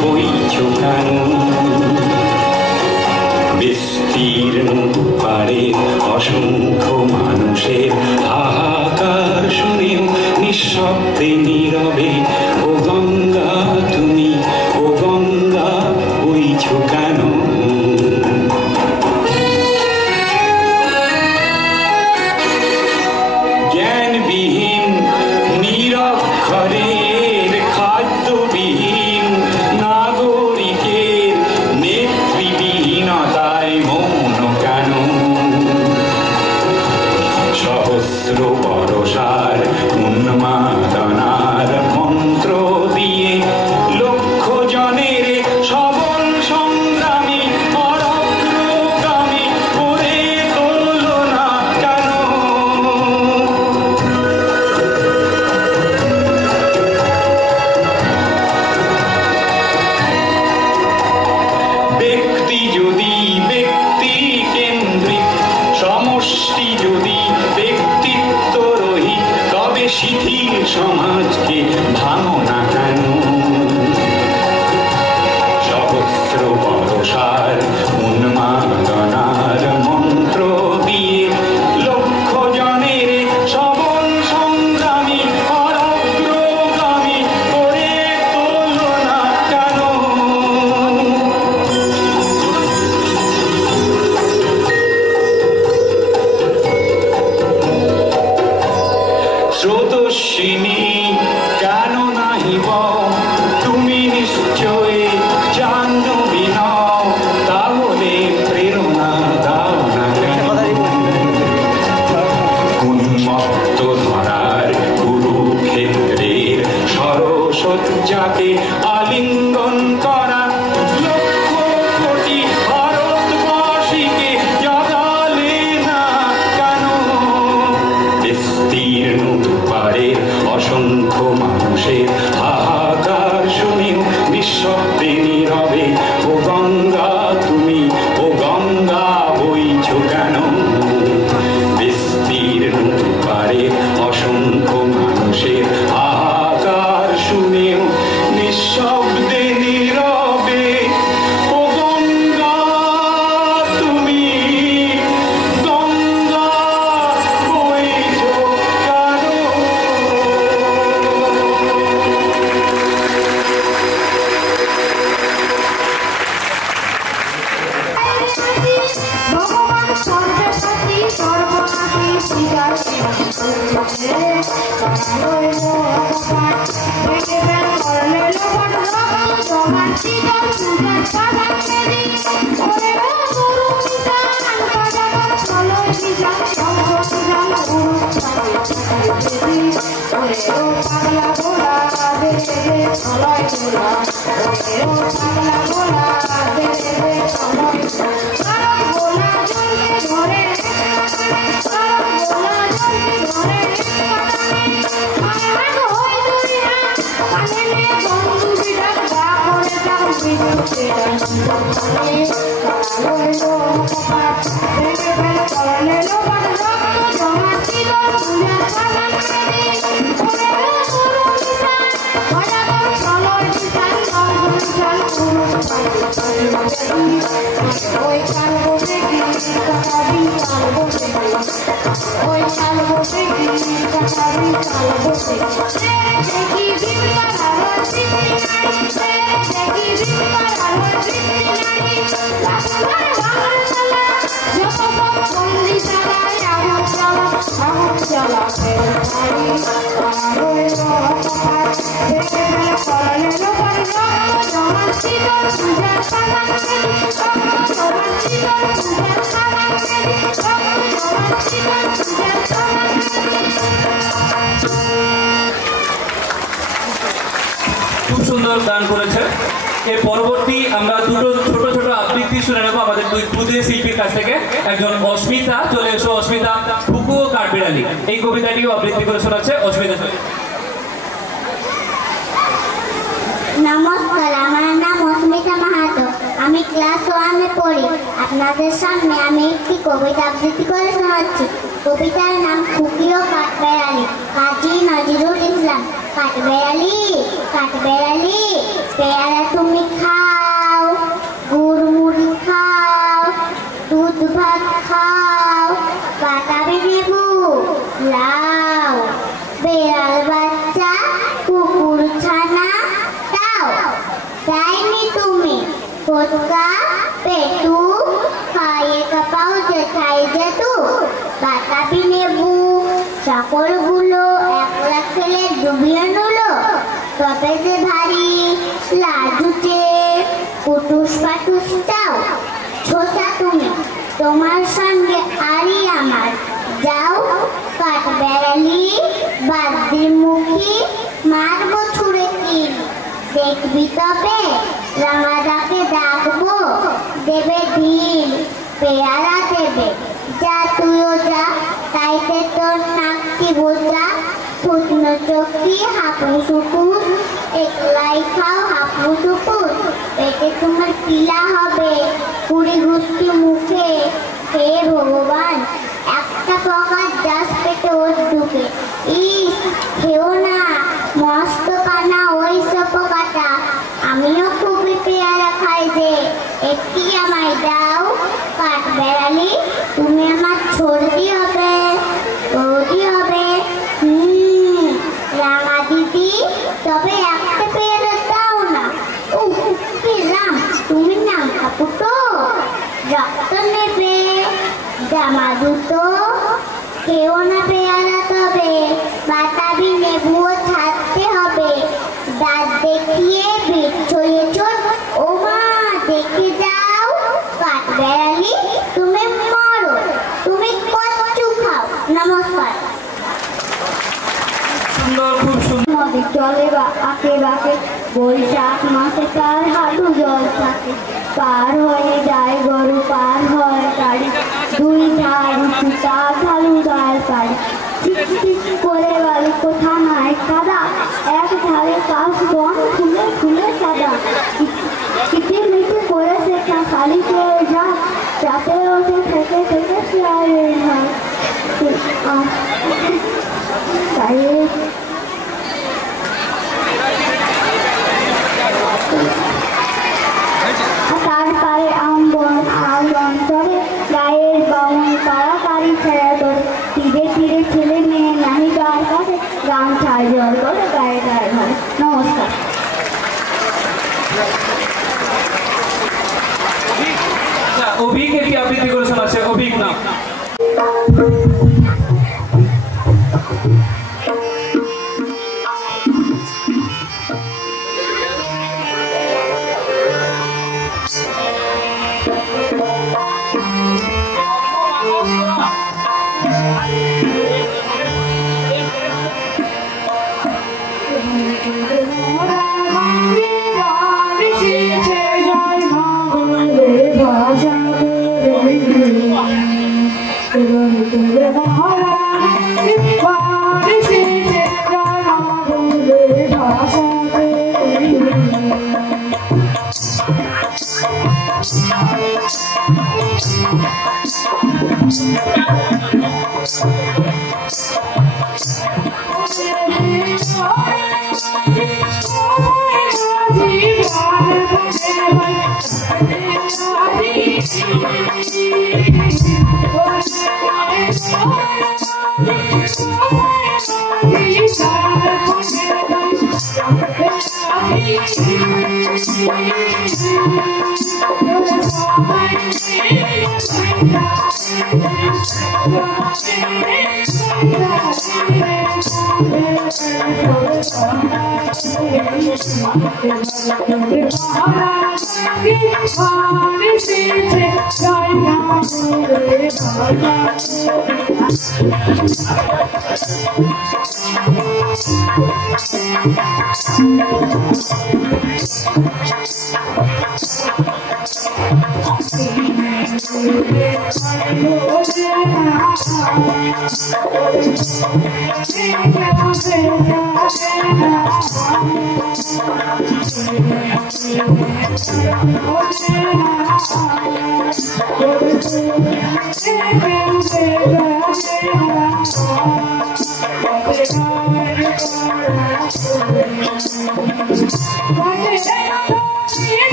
বইছ কেন? বিস্তীর্ণ পারে অসংখ্য মানুষের হাহাকার শুনেও নিঃশব্দে নীরবে ও গঙ্গা তুমি, ও গঙ্গা বইছ কেন? জ্ঞানবিহীন নিরক্ষরের খাদ্যবিহীন নাগরিকের নেতৃবিহীনতায় মৌন কেন? সহস্র বরষার উন্মাদনার মন্ত্র দিয়ে লক্ষ জনের সবল সংগ্রামী অগ্রগামী করে তোল না কেন? ব্যক্তি যদি ব্যক্তি কেন্দ্রিক, সমষ্টি যদি ব্যক্তিত্ব রহিত, তবে শিথিল সমাজকে ভাঙো না কেন? সহস্র বরষার উন্মাদনার মন্ত্র দিয়ে লক্ষ জনের সবল সংগ্রামী অগ্রগামী করে তোল না কেন? স্রোতস্বিনী কেন নাহিব তুমি নিশ্চয় জাহ্নবী নও, তাহলে প্রেরণা দাও না কেন? উন্মত্ত ধরার কুরুক্ষেত্রের সরসজ্জাকে আলিঙ্গন করা লক্ষ কোটি ভারতবাসীকে জাগালে না কেন? বিস্তীর্ণ পারে অসংখ্য মানুষের হাহাকার শুনেও নিঃশব্দে নীরবে ও গঙ্গা তুমি, ও গঙ্গা বইছ কেন? বিস্তীর্ণ পারে অসংখ্য মানুষের হাহাকার শুনেও নিঃশব্দে নীরবে ও গঙ্গা তুমি, গঙ্গা বইছ কেন? ভগবান সর্বসাথী সর্বনাথী শ্রীদাসী পাগলা গোলা দে ছলয় গোলা, পাগলা গোলা দে ছলয় গোলা জলকে ধরে, গোলা জলকে ধরে বন্ধু বিরাট গা করে যাও বিদ্যুৎ ওই চাল বসে কি কাটাবি চাল বসে, ওই চাল বসে কি কাটাবি চাল বসে, দেখি বিমলা রাজি দেখি বিমলা রাজি লাখবার বাংলা চালা যত সব বন্দি চালায় আগুন চালা, আগুন চালা ফেরি আরোয় রকমার দেখে ফেলে করলে লোবার রক জমান ছিল পূজার পালা জমান ছিল পূজার পালা জমান ছিল পূজার পালা। খুব সুন্দর গান করেছে। এর পরবর্তী আমরা দুটো ছোট ছোট আবৃত্তি শুনে নেবো আমাদের দুই শিল্পীর কাছ থেকে। একজন অস্মিতা, চলে এসো অস্মিতা। ফুকু ও কাঠবিড়ালি এই কবিতাটিও আবৃত্তি করে শোনাচ্ছে অস্মিতা। নমস্কার, আমার নাম অস্মিতা মাহাতো, আমি ক্লাস 1-এ পড়ি। আপনাদের সামনে আমি একটি কবিতা আবৃত্তি করে শোনাচ্ছি। কবিতার নাম ফুকি ও কাঠবিড়ালি, কাজী নজরুল ইসলাম। কাঠবিড়ালি কাঠবিড়ালি পেয়ারা তুমি ফটকা পেটু খাইয়ে কাপাও যেথায় যেতু বাতাবি নেবু সকলগুলো একলা খেলে ডুবিয়ে নুলো তবে যে ভারী লাজুচে কুটুস পাটুস চাও ছোটা তুমি তোমার সঙ্গে আরই আমার যাও কাঠ বেড়ালি বাদ্যির মুখী মারবো ছুঁড়ে কি দেখবি তবে রাঙাদাকে ডাকবো দেবে ঢিল পেয়ারা দেবে যা তুইও যা তাইতে তোর নাকটি বোঝা শুকনো চোখটি হাঁপুস হুপুস একলাই খাও হাঁপুস হুপুস পেটে তোমার পিলা হবে কুড়ি ঘুষটি মুখে হে ভগবান একটা প্রকার জাস পেটে ওর ঢুকে ইস খেও না মস্ত কানা ওই সপকাটা আমিও খুবই পেয়ারা খাই যে একটি আমায় দাও কাঠ বেড়ালি তুমি আমার ছোড়দি হবে বৌদি হবে রাঙা দিদি তবে একটা পেয়ারা দাও না কি রাম তুমি নাম কাপুটো রক্ত নেবে জামা দুটো কেউ না পেয়ারা তবে বাতাবি নেবুও ছাড়তে হবে দাঁত দেখিয়ে বিচ্ছয়ে চোট ও মা দেখে যাও কাঠ বেড়ালি তুমি মরো তুমি কচ্ছু খাও নমস্কার সুন্দর খুব সুন্দর নদী চলে বা আঁকে বাঁকে বৈশাখ মাসে তার হাঁটু জল থাকে পার হয়ে যায় গরু পার হয় গাড়ি দুই ধার উঁচু তার ঢালু গাল পাড়ি ঠিক করে বালি কোথা নাই কাদা এক ধারে কাশ বন ফুলে ফুলে সাদা কিচিরমিচির করে সেটা খালি খেয়ে যায় রাতে ওঠে থেকে থেকে শিয়ালের হয় তাই তার পারে আমবন চলে গায়ের বাউন তাড়াতাড়ি ছেড়ে তোর তীরে তীরে ছেলে মেয়ে নাহি গার কাছে গান ছাড় জল করে গায়ে গায়ে ঘরে নমস্কার অভিক একটি আবৃত্তি করে শোনাচ্ছে অভিক নাম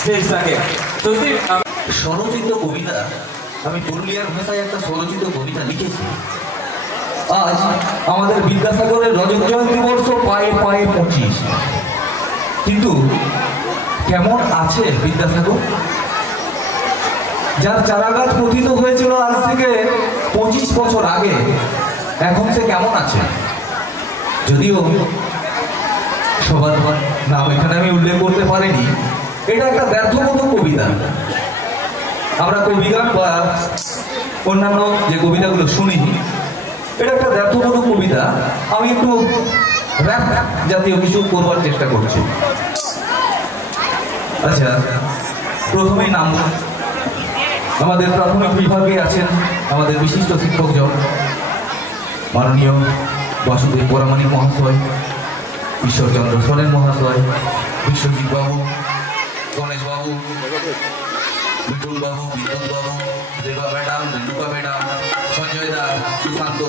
স্টেজটাকে। সত্যি স্বরচিত কবিতা, আমি পুরুলিয়ার ভাষায় একটা স্বরচিত কবিতা লিখেছি। আজ আমাদের বিদ্যাসাগরের রজত জয়ন্তী বর্ষ পায়ে পায়ে 25, কিন্তু কেমন আছে বিদ্যাসাগর? যার চারাগাছ পতিত হয়েছিল আজ থেকে 25 বছর আগে, এখন সে কেমন আছে? যদিও সবার নাম এখানে আমি উল্লেখ করতে পারিনি, এটা একটা ব্যর্থবোধক কবিতা। আমরা কবিগান বা অন্যান্য যে কবিতাগুলো শুনি, এটা একটা ব্যর্থবোধক কবিতা। আমি একটু র‍্যাপ জাতীয় কিছু করবার চেষ্টা করছি। আচ্ছা, প্রথমেই নাম, আমাদের প্রাথমিক বিভাগে আছেন আমাদের বিশিষ্ট শিক্ষকজন, মাননীয় বাসুদেব পরামানিক মহাশয়, ঈশ্বরচন্দ্র সোরেন মহাশয়, বিশ্বজিৎ বাবু, গণেশ বাবু, বিটুল বাবু, বিদ্যুৎ বাবু, দেবা ম্যাডাম, রেণুকা ম্যাডাম, সঞ্জয় দা, সুশান্ত,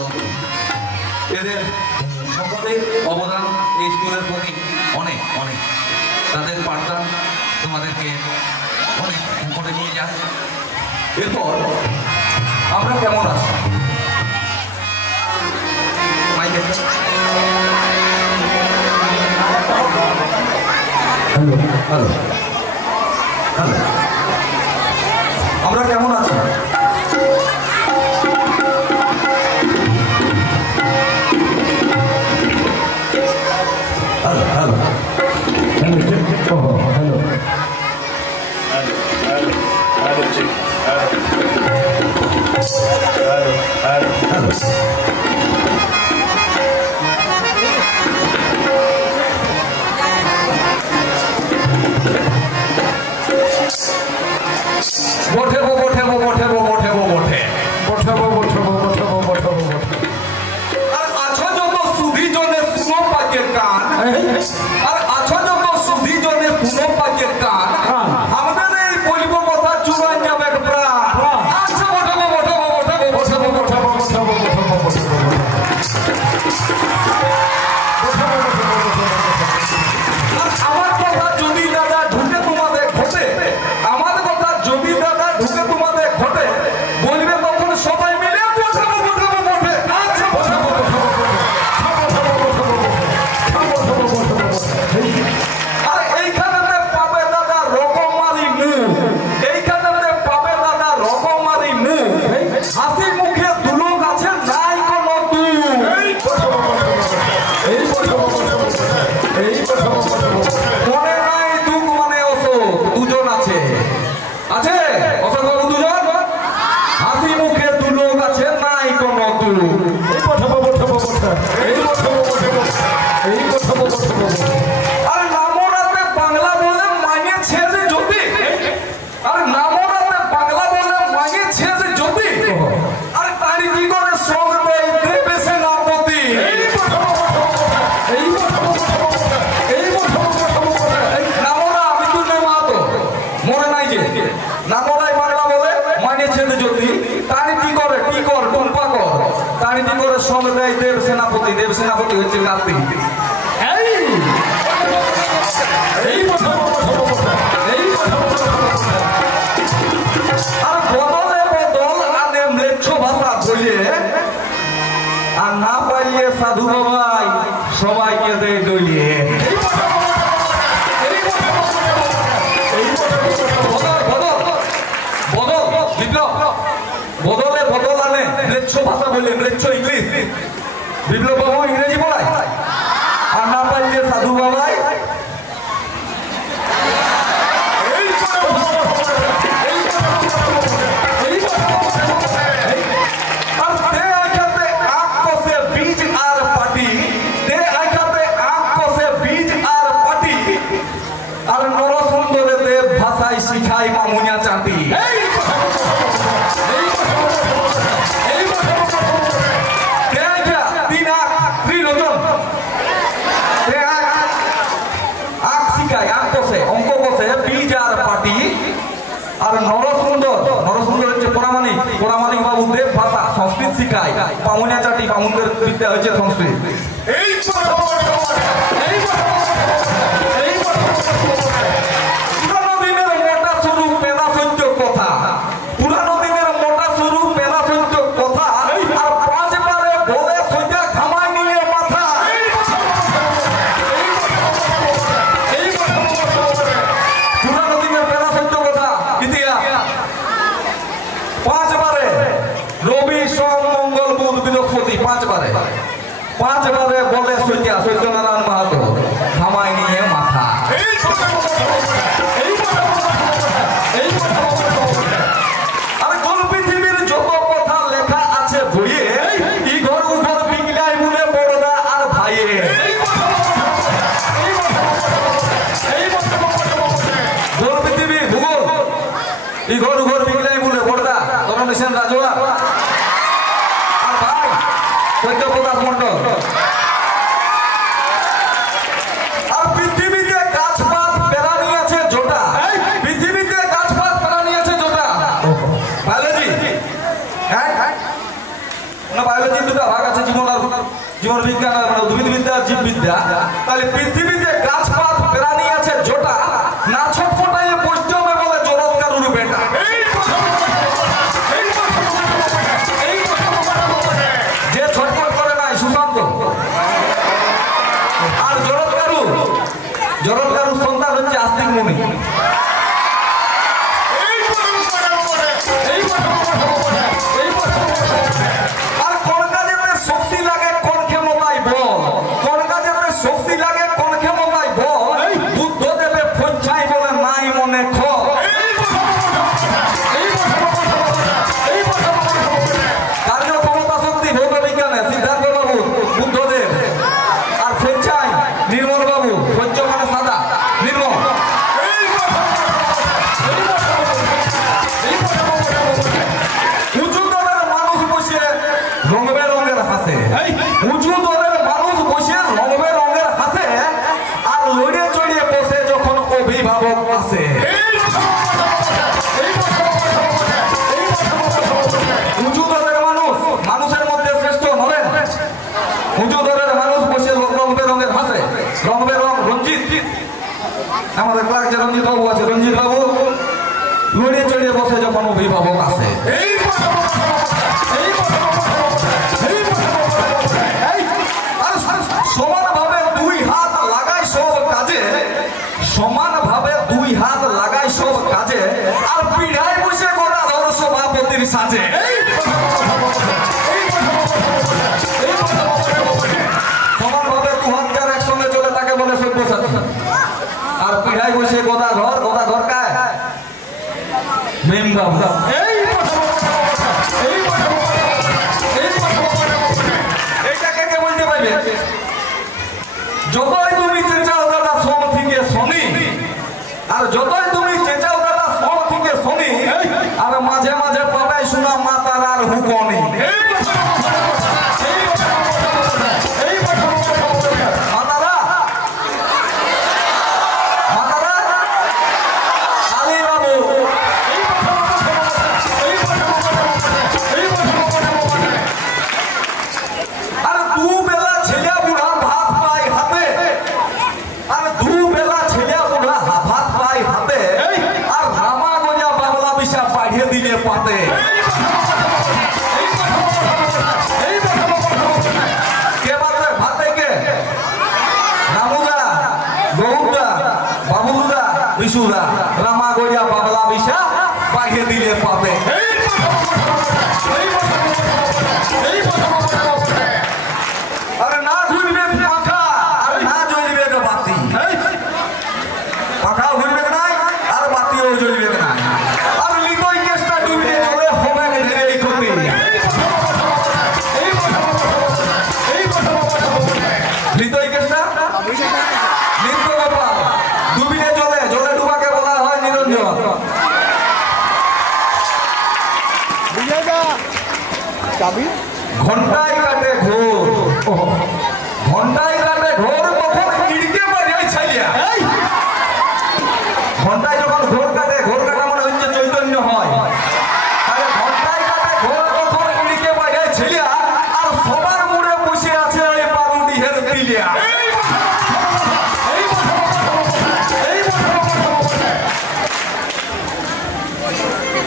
এদের সকলের অবদান এই স্কুলের প্রতি অনেক অনেক। তাদের পাঠদান তোমাদেরকে অনেক উপরে নিয়ে যায়। এরপর আমরা কেমন আছি? হ্যালো হ্যালো হ্যালো, আমরা কেমন আছি? হ্যালো হ্যালো হ্যালো, সেনাপতি দেব সেনাপতি হচ্ছে কার্তিক। আর বদলে বদল আনে ম্লেচ্ছ ভাষা বলিয়ে, আর না পাইলে সাধু বাবাই সবাইকে দেয় দলিয়ে। বদলে বদল আনে ম্লেচ্ছ ভাষা বললে, ম্লেচ্ছ ইংলিশ। বিপ্লব বাবু ইংরেজি পড়ায়, আর না পাইলে সাধু বাবাই। আর তে আইখাতে আখ কষে বীজ আর পাটি, তে আইখাতে আখ কষে বীজ আর পাটি, আর নরসুন্দরে দেব ভাষায় শিখাই মামুনিয়া চাঁদি। অঙ্ক কষে বীজ আর পাটি, আর নরসুন্দর, নরসুন্দর হচ্ছে পরামানিক, পরামানিক বাবু দেব ভাষা সংস্কৃত শিখায়, পামুনিয়া চাটি, পামুনদের বিদ্যা হচ্ছে সংস্কৃত। পুরোনো দিনের বলে সইটা খামাই নিয়ে মাথা পুরানো দিনের বেলা সত্য কথা ইতিহাস 5 বারে রবি সোম মঙ্গল বুধ বৃহস্পতি 5 বারে বলে সইটা সত্যনারায়ণ মাহাতো খামাই নিয়ে মাথা আর কোন পৃথিবীর যত কথা লেখা আছে বইয়ে ই ঘর উপর বিগলাই বলে বড়দা আর ভাইয়ে কোন পৃথিবীর ভূগোল ই ঘর উপর বিগলাই বলে বড়দা তখন নিছেন রাজুয়া আর ভাই সত্য প্রকাশ মন্ডল আর পৃথিবীতে গাছপাত পেরা নিয়েছে জোটা পৃথিবীতে গাছপাত পেরা নিয়েছে জোটা বায়োলজি হ্যাঁ না বায়োলজি দুটো ভাগ আছে জীবন বিজ্ঞান আর উদ্ভিদবিদ্যা আর জীববিদ্যা তাহলে পৃথিবীতে গাছপাত পেরা নিয়েছে জোটা না ছটফটাইয়ে বসতে হবে বলে জলৎকারুর বেটা যে ছটফট করে নাই সুশান্ত আর জলৎকারু সন্তান হচ্ছে আস্তিক মুনি আর কোন কাজেতে শক্তি লাগে কোন ক্ষমতায় বল কোন কাজেতে শক্তি লাগে কোন ক্ষমতায় বল বুদ্ধ দেবে ফঞ্চাই বলে নাই মনে খল কার্য ক্ষমতা শক্তি ভৌত বিজ্ঞানে সিদ্ধার্থ বাবু বুদ্ধদেব আর ফঞ্চাই নির্মল বাবু ফঞ্চ মানে সাদা নির্মল উঁচু দলের মানুষ বসে রঙবে রঙের হাসে উঁচু দলের মানুষ বসে রঙবে রঙের হাসে আর লড়িয়ে চড়িয়ে বসে যখন অভিভাবক আসে উঁচু দলের মানুষের মধ্যে শ্রেষ্ঠ নরেন উঁচু দলের মানুষ বসে রঙবে রঙের হাসে রঙবে রঙ রঞ্জিত আমাদের ক্লাস যে রঞ্জিত বাবু আছে রঞ্জিত বাবু লড়িয়ে চড়িয়ে বসে যখন অভিভাবক আসে সমানভাবে দুই হাত লাগাই সব কাজে সমানভাবে দুই হাত লাগাই সব কাজে আর পিড়ায় বসে গোটা ধর সভাপতির সাজে সমানভাবে দু হাত যার একসঙ্গে চলে তাকে বলে সব্যসাচী আর পিড়ায় বসে গোটা ঘর কায় মেমবাবু এইটাকে কে বলতে পারবে যতই তুমি চেঁচাও দাদা সোম থেকে শনি আর যতই তুমি চেঁচাও দাদা সোম থেকে শনি আর মাঝে মাঝে পাবাই শোনা মাতার আর হুকনি মাতারা কালী বাবু আর দুবেলা ছেলে বুড়া ভাত পায় হাতে আর দুবেলা ছেলে বুড়া ভাত পায় হাতে আর রামা গজা বাবলা বিশা পাঠিয়ে দিলে পাতে কে বাদে ভাতে কে রামুদা গৌরদা বাবুদা বিশুদা রামা গজা বাবলা বিশা পাঠিয়ে দিলে পাতে আরে না ঘুরবে পাখা আর না জ্বলবে বাতি পাখাও ঘুরবে নাই আর বাতিও জ্বলবে না আর লিগই কেসটা ডুবে চলে হবে না এই ক্ষতি লিগই কেসটা নিত্য ব্যাপার ডুবিলে জলে ডুবাকে বলা হয় নিরঞ্জন ঘন্টায় কাটে ঘোর ঘন্টায় কাটে ঘোর তখন কিড়কে বাজাই ছাইয়া ঘন্টায় যখন ঘোর কাটা মানে হচ্ছে চৈতন্য হয় তাহলে ঘন্টায় কাটে ঘোর তখন কিড়কে বাজাই ছাইয়া আর সবার মুড়ে বসে আছে ওই পারুডিহের তিলিয়া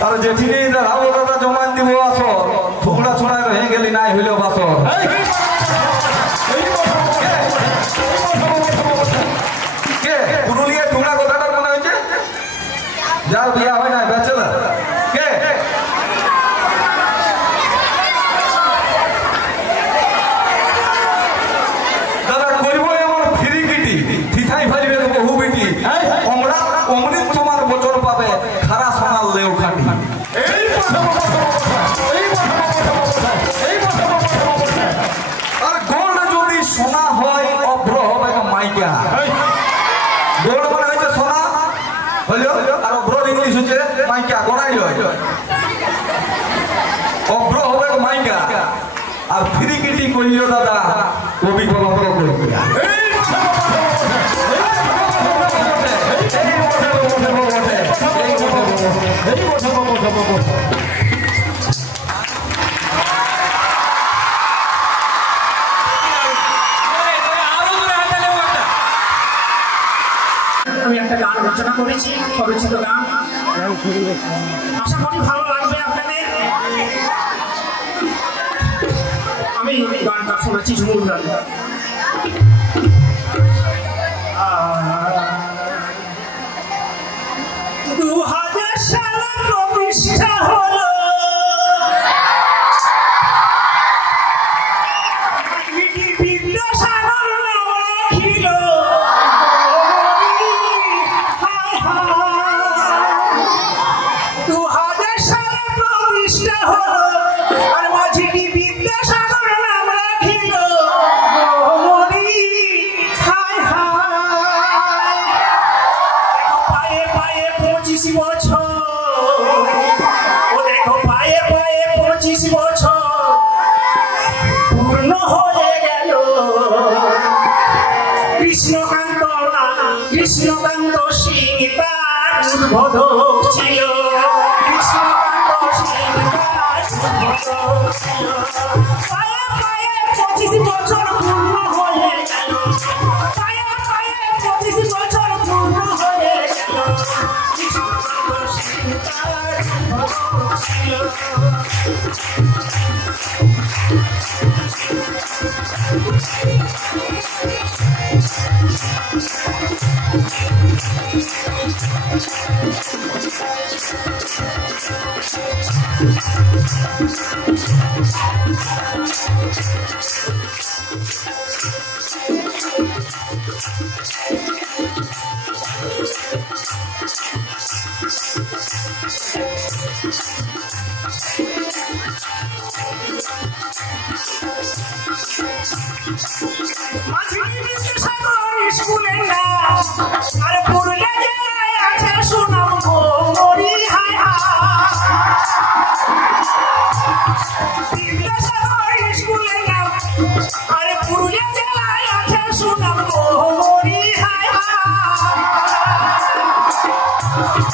আর যেঠিনে রাবো দাদা জমান দিব আসর থুকড়া ছড়ায় রয়ে গেলি নাই হইলেও বাস কে পুরুলিয়া টুকরা কথাটা মনে হয়েছে? যার বিয়া হয় না ব্যাচেলার কে? দাদা করবো এমন ফ্রি কিটি থিথাই ফাইবে বহু বিটি আমরা অমৃত তোমার বচন পাবে খারা সোনার লেও খাটি। আর গোল্ড যদি সোনা হয় অভ্র হবে মাইকা। গোল্ড মানে হচ্ছে সোনা হইল আর অভ্র ইংলিশ হচ্ছে মাইকা গড়াইল অভ্র হবে মাইকা। আর ফ্রি কিটি করিও দাদা কবি কলম করিয়া আমি একটা গান রচনা করেছি, স্বরচিত গান। আশা করি ভালো লাগবে আপনাদের। আমি গানটা শোনাচ্ছি ঝুমুর গান। 2000 সালে প্রতিষ্ঠা হলো বিদ্যাসাগর নাম রাখিল। 2000 সালে প্রতিষ্ঠা হলো আর মাঝিটি বিদ্যাসাগর নাম রাখিল। পায়ে পায়ে 25 বছর, ও দেখো পায়ে পায়ে 25 বছর পূর্ণ হয়ে গেল। কৃষ্ণকান্ত সিং তার উদ্বোধক ছিল। কৃষ্ণকান্ত সিং তার উদ্বোধক ছিল। পায়ে পায়ে 25 বছর পূর্ণ হয়ে গেল। পায়ে পায়ে 25 বছর পূর্ণ হয়ে গেল। কৃষ্ণকান্ত সিং তার উদ্বোধক ছিল। স্কুলের নাম আর পুরুলিয়া জেলায় আছে সুনাম গৌরী। হায় বিদ্যাসাগর স্কুলের নাম আর পুরুলিয়া জেলায় আছে সুনাম গৌরী। হায়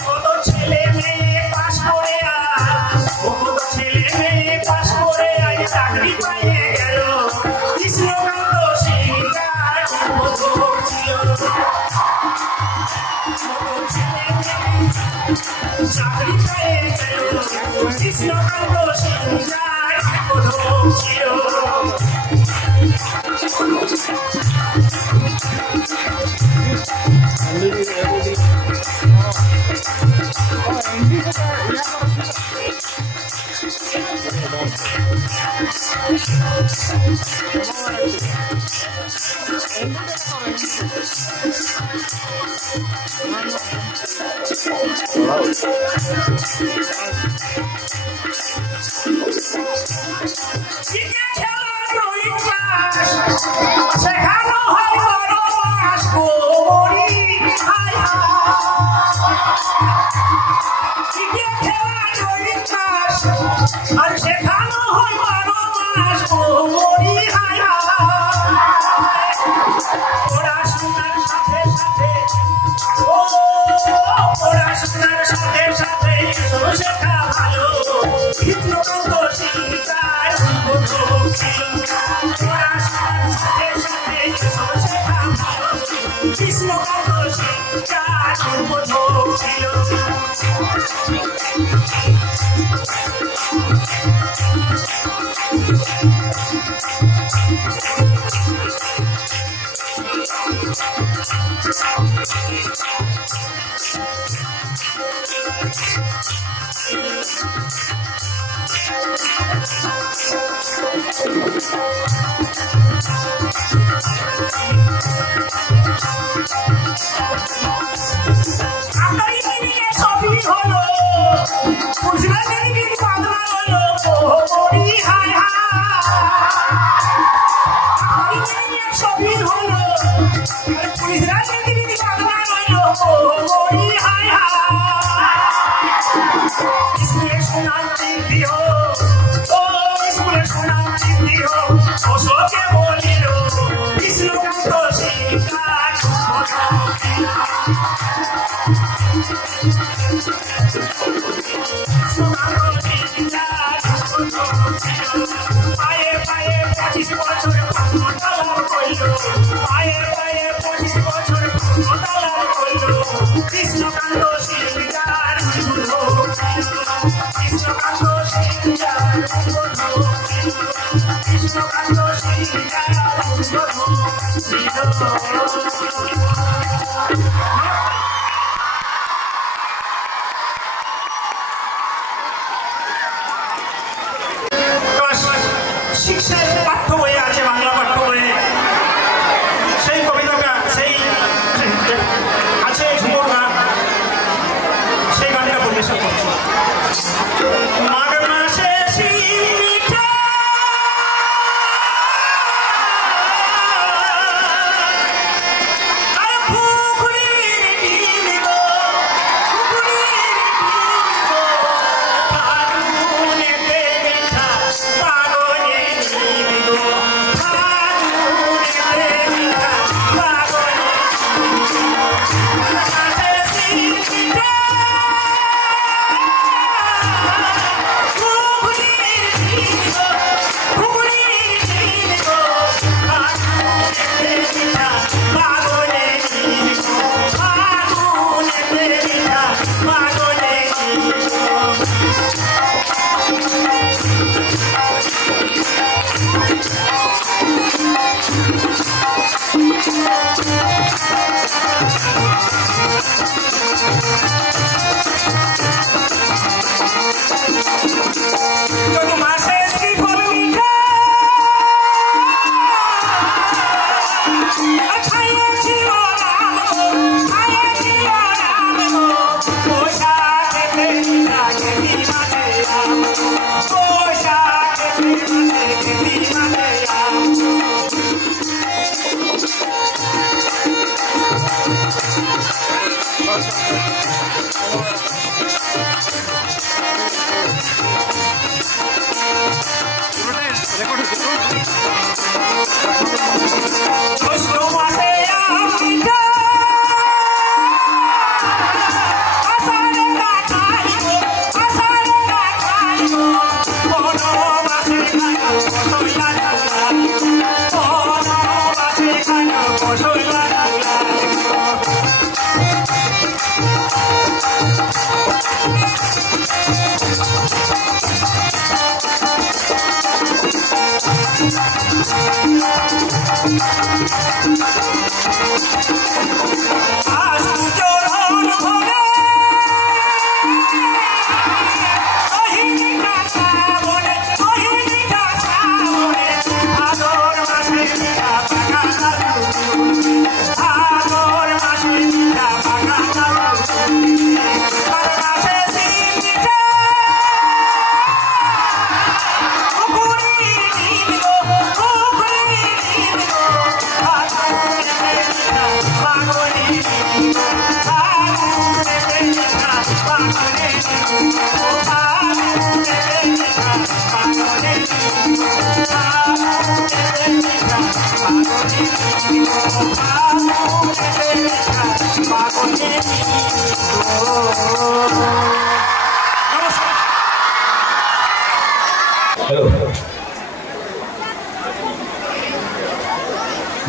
কত ছেলে মেয়ে পাস করে কত ছেলে মেয়ে পাস করে আজ চাকরি পাইয়ে গেল। কৃষ্ণকান্ত সিং তার উদ্বোধক ছিল। চাকরি পেয়ে গেল। কৃষ্ণকান্ত সিং তার উদ্বোধক ছিল। শেখানো হয় 12 মাস গৌরী। হায় খেলা দৈনিক মাস আর শেখানো হয় 12 মাস গৌরী। হায় পড়াশোনার সাথে সাথে পড়াশোনার সাথে সাথে শেখা ভালো। কৃষ্ণকান্ত সিং তার উদ্বোধক ছিল। পড়াশোনার সাথে সাথে শেখা ভালো। কৃষ্ণকান্ত সিং তার উদ্বোধক ছিল।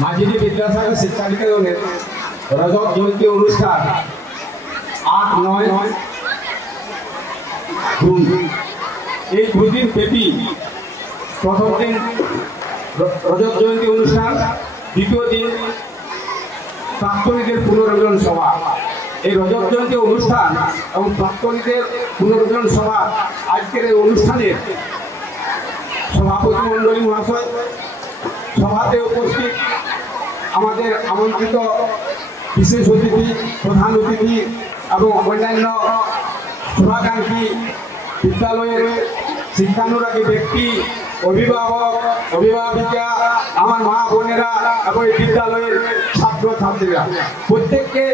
মাঝিরি বিদ্যাসাগর শিক্ষা নিকেতনের রজত জয়ন্তী অনুষ্ঠান 8-9 জুন এই দুদিন ব্যাপী প্রথম দিন রজত জয়ন্তী অনুষ্ঠান দ্বিতীয় দিন প্রাক্তনীদের পুনর্মিলন সভা। এই রজত জয়ন্তী অনুষ্ঠান এবং প্রাক্তনীদের পুনর্মিলন সভা আজকের এই অনুষ্ঠানের সভাপতি মণ্ডলী মহাশয়, সভাতে উপস্থিত আমাদের আমন্ত্রিত বিশেষ অতিথি, প্রধান অতিথি এবং অন্যান্য শুভাকাঙ্ক্ষী, বিদ্যালয়ের শিক্ষানুরাগী ব্যক্তি, অভিভাবক, অভিভাবিকা, আমার মা বোনেরা এবং এই বিদ্যালয়ের ছাত্র ছাত্রীরা প্রত্যেককে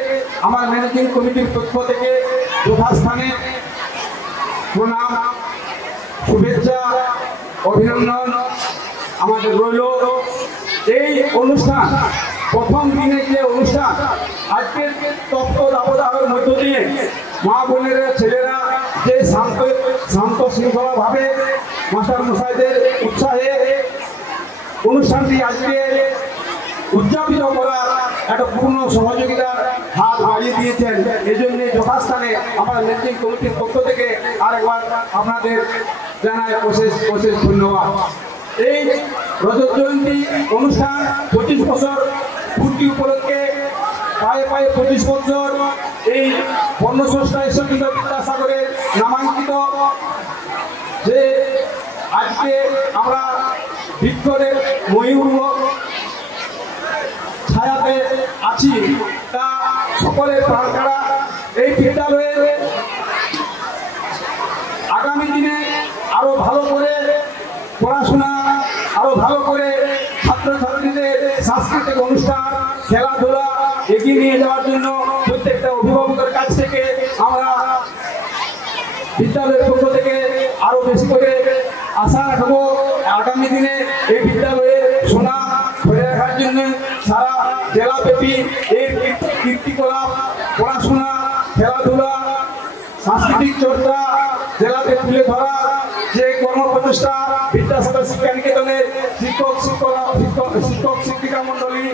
আমার ম্যানেজিং কমিটির পক্ষ থেকে যথাস্থানে প্রণাম, শুভেচ্ছা, অভিনন্দন আমাদের রইল। এই অনুষ্ঠান প্রথম দিনের যে অনুষ্ঠান, আজকের তত্ত্ব দাবদাহের মধ্য দিয়ে মা বোনেরা, ছেলেরা যে শান্ত শৃঙ্খলাভাবে মাস্টার মশাইদের উৎসাহে অনুষ্ঠানটি আজকে উদযাপিত করার একটা পূর্ণ সহযোগিতার হাত বাড়িয়ে দিয়েছেন। এই জন্য যথাস্থানে আমার ম্যানেজিং কমিটির পক্ষ থেকে আরেকবার আপনাদের জানাই অশেষ অশেষ ধন্যবাদ। এই রজত জয়ন্তী অনুষ্ঠান 25 বছর পূর্তি উপলক্ষে পায়ে পায়ে 25 বছর এই বর্ণস্রষ্টা ঈশ্বরচন্দ্র বিদ্যাসাগরের নামাঙ্কিত যে আজকে আমরা বৃক্ষদের ময়ূর ছায়াতে আছি, তা সকলের প্রাণ কাড়া। এই বিদ্যালয়ের আগামী দিনে আরো ভালো করে পড়াশোনা, আরো ভালো করে ছাত্রছাত্রীদের সাংস্কৃতিক অনুষ্ঠান, খেলাধুলা এগিয়ে নিয়ে যাওয়ার জন্য প্রত্যেকটা অভিভাবকের কাছ থেকে আমরা বিদ্যালয়ের পক্ষ থেকে আরো বেশি করে আশা রাখবো। আগামী দিনে এই বিদ্যালয়ের সুনাম ধরে রাখার জন্য সারা জেলাব্যাপী এই কীর্তিকলাপ, পড়াশোনা, খেলাধুলা, সাংস্কৃতিক চর্চা জেলাতে তুলে ধরা যে কর্মপ্রচেষ্টা বিদ্যাসাগর শিক্ষা নিকেতনের শিক্ষক শিক্ষিকা মন্ডলী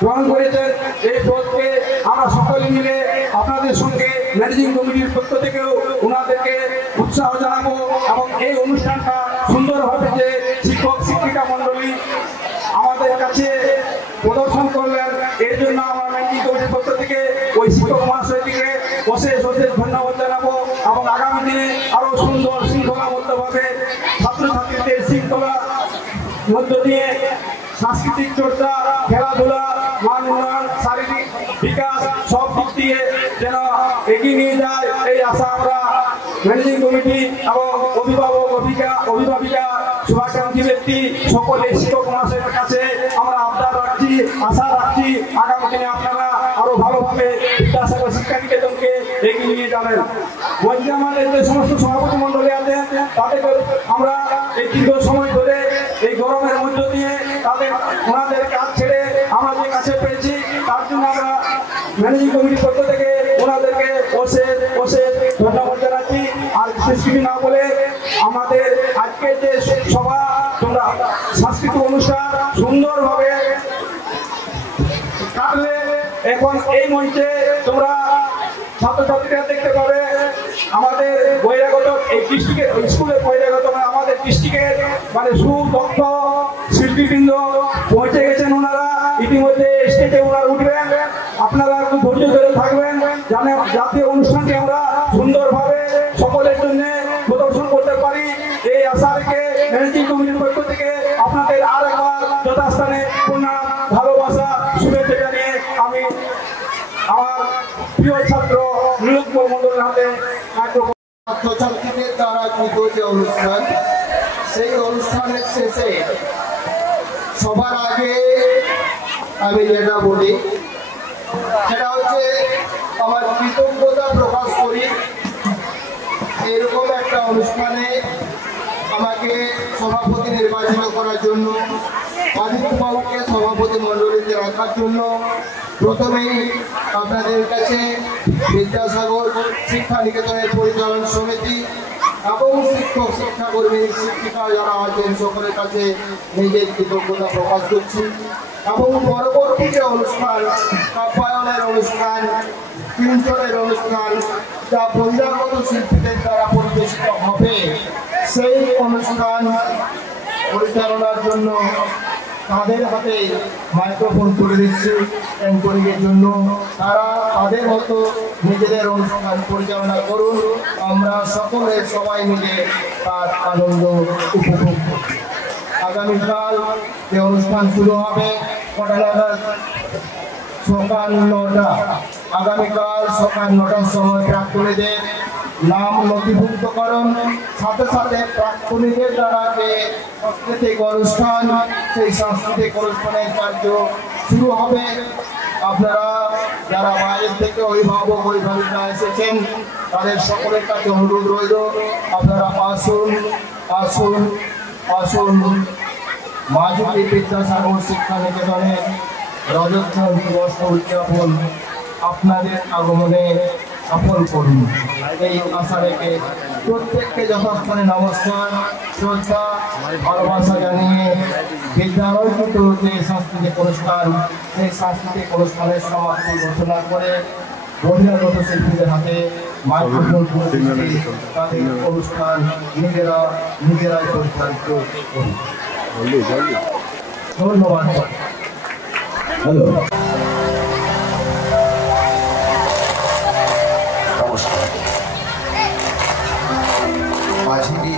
গ্রহণ করেছেন, এই পথকে আমরা সকলে মিলে আপনাদের সঙ্গে ম্যানেজিং কমিটির পক্ষ থেকেও ওনাদেরকে উৎসাহ জানাবো এবং এই অনুষ্ঠানটা সুন্দরভাবে যে শিক্ষক শিক্ষিকা মন্ডলী আমাদের কাছে প্রদর্শন করলেন, এর জন্য আমরা ম্যানেজিং কমিটির পক্ষ থেকে ওই শিক্ষক মহাশয়টিকে অশেষ অশেষ ধন্যবাদ জানাবো এবং আগামী দিনে আরো সুন্দর শৃঙ্খলাবদ্ধভাবে ছাত্রছাত্রীদের শৃঙ্খলা মধ্য দিয়ে সাংস্কৃতিক চর্চা, খেলাধুলা, মান উন্নয়ন, শারীরিক বিকাশ সব দিক দিয়ে যেন এগিয়ে নিয়ে যায়, এই আশা আমরা ম্যানেজিং কমিটি এবং অভিভাবক, অভিভাবিকা, শুভাকাঙ্ক্ষী ব্যক্তি সকলে শিক্ষক মহাশয়ের কাছে আমরা আবদার রাখছি, আশা রাখছি আগামী দিনে আপনারা আরো ভালোভাবে বিদ্যাসাগর শিক্ষা নিকেতনকে এগিয়ে নিয়ে যাবেন। মঞ্চে আমাদের যে সমস্ত সভাপতি মন্ডলী আছেন তাদেরকে আমরা এই দীর্ঘ সময় ধরে এই গরমের মধ্য দিয়ে ওনাদের কাজ ছেড়ে আমরা যে কাছে পেয়েছি তার জন্য আমরা ম্যানেজিং কমিটির পক্ষ থেকে ওনাদেরকে অশেষ অশেষ ধন্যবাদ জানাচ্ছি। আর বিশেষ কিছু না বলে আমাদের আজকের যে সভা, তোমরা সাংস্কৃতিক অনুষ্ঠান সুন্দরভাবে কাটলে, এখন এই মঞ্চে তোমরা ছাত্রছাত্রীরা দেখতে পাবে আমাদের বহিরাগত এই ডিস্ট্রিক্টের স্কুলের বহিরাগত আমাদের ডিস্ট্রিক্টের মানে সুদক্ষ শিল্পীবৃন্দ পৌঁছে গেছেন। ওনারা ইতিমধ্যে স্টেজে ওনারা উঠবেন, আপনারা একটু ধৈর্য ধরে থাকবেন যাতে অনুষ্ঠানটি আমরা সুন্দরভাবে সকলের জন্য প্রদর্শন করতে পারি, এই আশা রেখে ম্যানেজিং কমিটির পক্ষ থেকে আপনাদের আর একবার যথাস্থানে প্রণাম, ভালোবাসা, শুভেচ্ছা জানিয়ে আমি আমার প্রিয় ছাত্র নীলকুমার মন্ডলের হাতে ছাত্রছাত্রীদের দ্বারা কৃত যে অনুষ্ঠান, সেই অনুষ্ঠানের শেষে সবার আগে আমি যেটা বলি সেটা হচ্ছে আমার কৃতজ্ঞতা প্রকাশ করি। এরকম একটা অনুষ্ঠানে আমাকে সভাপতি নির্বাচিত করার জন্য, আদিত্যবাবুকে সভাপতি মণ্ডলীতে রাখার জন্য প্রথমেই আপনাদের কাছে বিদ্যাসাগর শিক্ষা নিকেতনের পরিচালন সমিতি এবং শিক্ষক শিক্ষাকর্মী শিক্ষিকা যারা আছেন সকলের কাছে নিজের কৃতজ্ঞতা প্রকাশ করছি। এবং পরবর্তী যে অনুষ্ঠান, কাব্যায়নের অনুষ্ঠান, কিঞ্চনের অনুষ্ঠান যা বহিরাগত শিল্পীদের দ্বারা পরিবেশিত হবে, সেই অনুষ্ঠান পরিচালনার জন্য তাদের হাতে মাইক্রোফোন তুলে দিচ্ছি অ্যাঙ্করিংয়ের জন্য। তারা তাদের মতো নিজেদের অনুষ্ঠান পরিচালনা করুন, আমরা সকলে সবাই মিলে তার আনন্দ উপভোগ করব। আগামীকাল যে অনুষ্ঠান শুরু হবে কটা নাগাদ? সকাল 9টা। আগামীকাল সকাল 9টার সময় প্রাক্তনীদের নাম নথিভুক্তকরণ, সাথে সাথে প্রাক্তনীদের দ্বারা যে সাংস্কৃতিক অনুষ্ঠান, সেই সাংস্কৃতিক অনুষ্ঠানের কার্য শুরু হবে। আপনারা যারা বাইরের থেকে অভিভাবক অভিভাবিকা এসেছেন তাদের সকলের কাছে অনুরোধ রইল, আপনারা আসুন আসুন আসুন মাঝুকি বিদ্যাসাগর শিক্ষা নিকেতনের রজতজয়ন্তী দিবস উদযাপন আপনাদের আগমনে সফল করুন। এই আশা রেখে প্রত্যেককে যথাস্থানে নমস্কার, শ্রদ্ধা, ভালোবাসা জানিয়ে বিদ্যালয়কৃত যে সাংস্কৃতিক অনুষ্ঠান, সেই সাংস্কৃতিক অনুষ্ঠানের সমাপ্তি ঘোষণা করে বহিরাগত শিল্পীদের হাতে মাইক্রোফোন তাদের অনুষ্ঠান নিজেরাই পরিচালিত করুন। ধন্যবাদ। হ্যালো, নমস্কার। মাঝিনী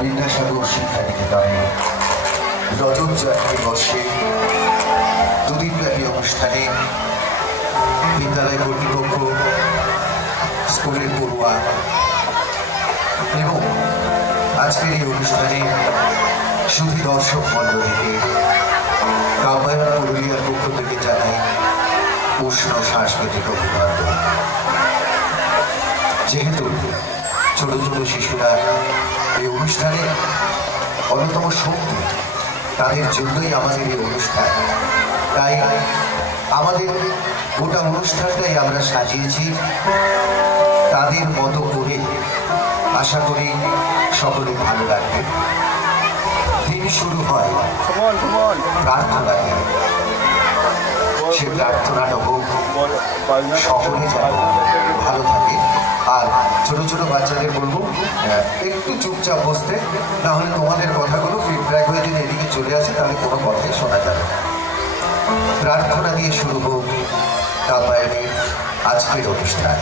বিদ্যাসাগর শিক্ষা নিকেতনে রজত জয়ন্তী বর্ষে দুদিনব্যাপী অনুষ্ঠানে বিদ্যালয় কর্তৃপক্ষ, স্কুলের পড়ুয়া এবং আজকের এই অনুষ্ঠানে শুধু দর্শক মণ্ডলীকে কাব্যায়ন পুরুলিয়ার পক্ষ থেকে জানাই উষ্ণ সাংস্কৃতিক অভিনন্দন। যেহেতু ছোট ছোট শিশুরা এই অনুষ্ঠানে অন্যতম শক্তি, তাদের জন্যই আমাদের এই অনুষ্ঠান, তাই আমাদের গোটা অনুষ্ঠানটাই আমরা সাজিয়েছি তাদের মতো করে। আশা করি সকলে ভালো লাগবে। দিন শুরু হয় প্রার্থনা দিয়ে, সে প্রার্থনাটা হোক সকলে যেন ভালো থাকে। আর ছোট ছোট বাচ্চাদের বলবো একটু চুপচাপ বসতে, না হলে তোমাদের কথাগুলো ফিডব্যাক হয়ে যদি এদিকে চলে আসে তাহলে কোনো কথাই শোনা যাবে। প্রার্থনা দিয়ে শুরু হোক কাব্যায়নের আজকের অনুষ্ঠান।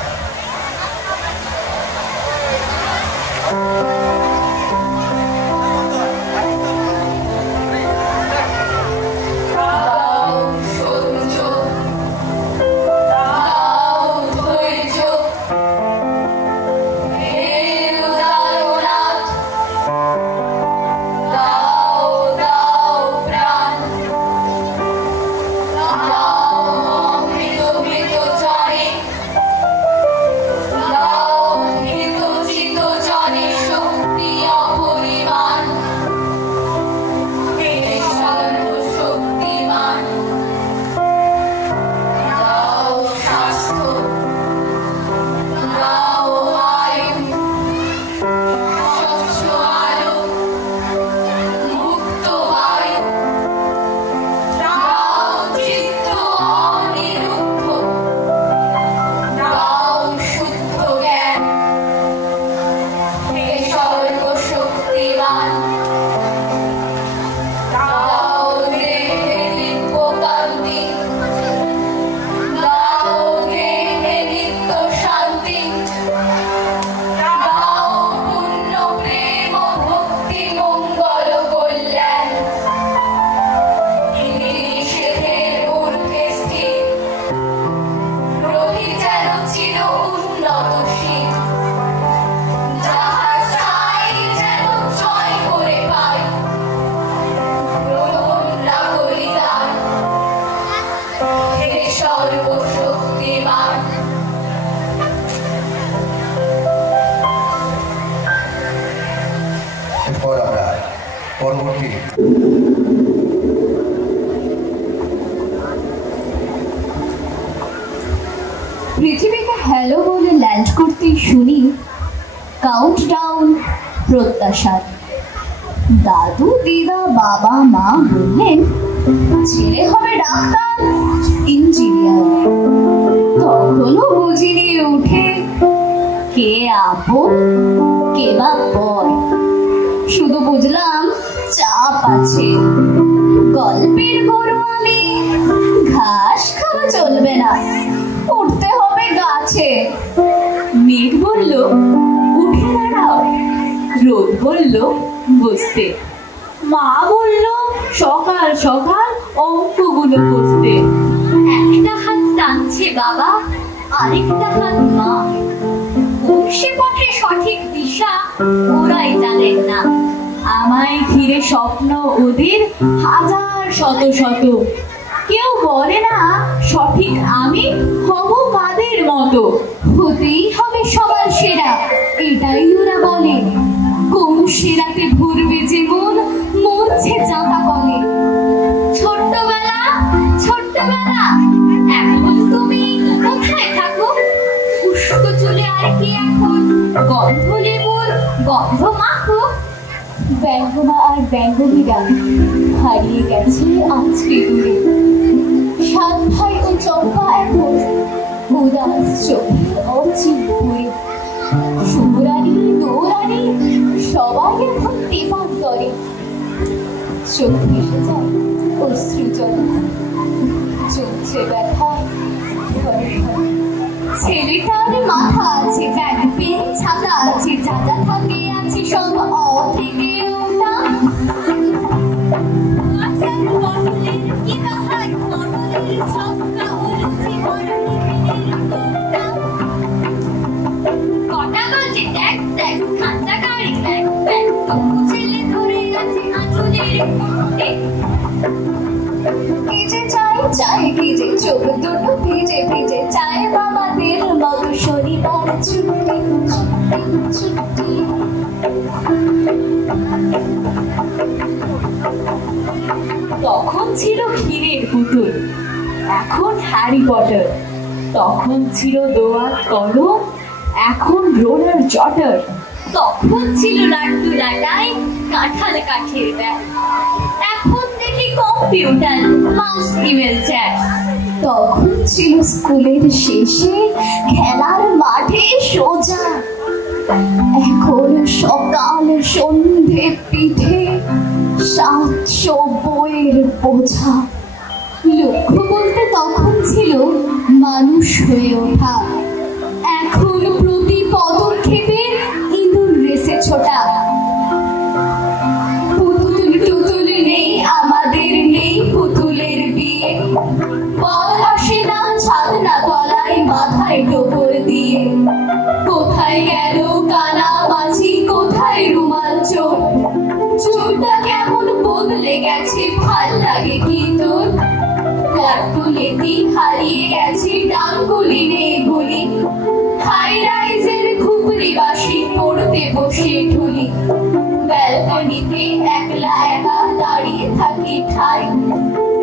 পৃথিবীকে হ্যালো বলে ল্যান্ড করতেই শুনি কাউন্টডাউন প্রত্যাশার। দাদু দিদা বাবা মা বললেন ছেলে হবে ডাক্তার ইঞ্জিনিয়ার। তখনও বুঝিনি উঠে কে আপন কে বা পর, শুধু বুঝলাম চাপ চাপ আছে। গল্পের গরু আমি, ঘাস খাওয়া চলবে না, উঠতে হবে গাছে। মেঘ বলল উঠে দাঁড়াও, রোদ বলল বসতে, মা বলল সকাল সকাল অঙ্কগুলো বসতে। একটা হাত টানছে বাবা, আরেকটা হাত মা। বসে পথে সঠিক দিশা ওরাই জানেন না। আমায় ঘিরে স্বপ্ন ওদের হাজার শত শত। কেউ বলে না সঠিক আমি হব কাদের মতো। হতেই হবে সবার সেরা, এটাই ওরা বলে। কোন সেরাতে ভরবে যে মন, মরছে চাঁদা কলে। ছোট্টবেলা ছোট্টবেলা, এখন তুমি কোথায় থাকো? উস্কো চুলে আর কি এখন গন্ধ লেবুর গন্ধ মাখো। ব্যঙ্গমা আর ব্যঙ্গবীরা হারিয়ে গেছে আজকে দূরে। সাত ভাই ও চম্পা এখন উদাস চোখে অচিন ঘুরে। শুভরানী দৌরানী সবাই এখন টেপার করে। চোখ ভেসে যায় অশ্রু জলে, চলছে ব্যথা ঘরে ঘরে। ছেলেটার মাথা আছে, ব্যাগ পেন ছাতা আছে, যা যা থাকে আছে সব অ থেকে ওটা। কটা বাজে দেখ দেখ, খাঁচা গাড়ি ব্যাগ ব্যাগ, তবু ছেলে ধরে আছে আঁচলের মুঠোতে। ভিজে চাই চাই ভিজে, চোখ দুটো ভিজে ভিজে, চায় বাবাদের মতো শনিবার ছুটি ছুটি। তখন ছিল ক্ষীরের পুতুল, এখন হ্যারি পটার। তখন ছিল দোয়াত কলম, এখন রোলার জটার। তখন ছিল লাড্ডু লাটাই, কাঁঠাল কাঠের ব্যাগ, এখন দেখি কম্পিউটার মাউস ইমেল চ্যাট। তখন ছিল স্কুলের শেষে খেলার মাঠে সোজা, এখন সকাল সন্ধে পিঠে 700 বইয়ের বোঝা। লক্ষ্য বলতে তখন ছিল মানুষ হয়ে ওঠা, এখন প্রতি পদক্ষেপে ইঁদুর রেসে ছোটা। পুতুল টুতুল নেই আমাদের, নেই পুতুলের বিয়ে। বল আসে না ছাদ না তলায়, মাথায় টোপর দিয়ে। কোথায় গেল কানা মাছি, কোথায় রুমাল চোর? চুলটা কেমন বদলে গেছে, ভাল লাগে কি তোর? কাঠগুলিটি হারিয়ে গেছে, ডাঙ্গুলি নেই গুলি। হাই রাইজের খুপড়ি বাসি পড়তে বসে ঢুলি। ব্যালকনিতে একলা একা দাঁড়িয়ে থাকি ঠাই।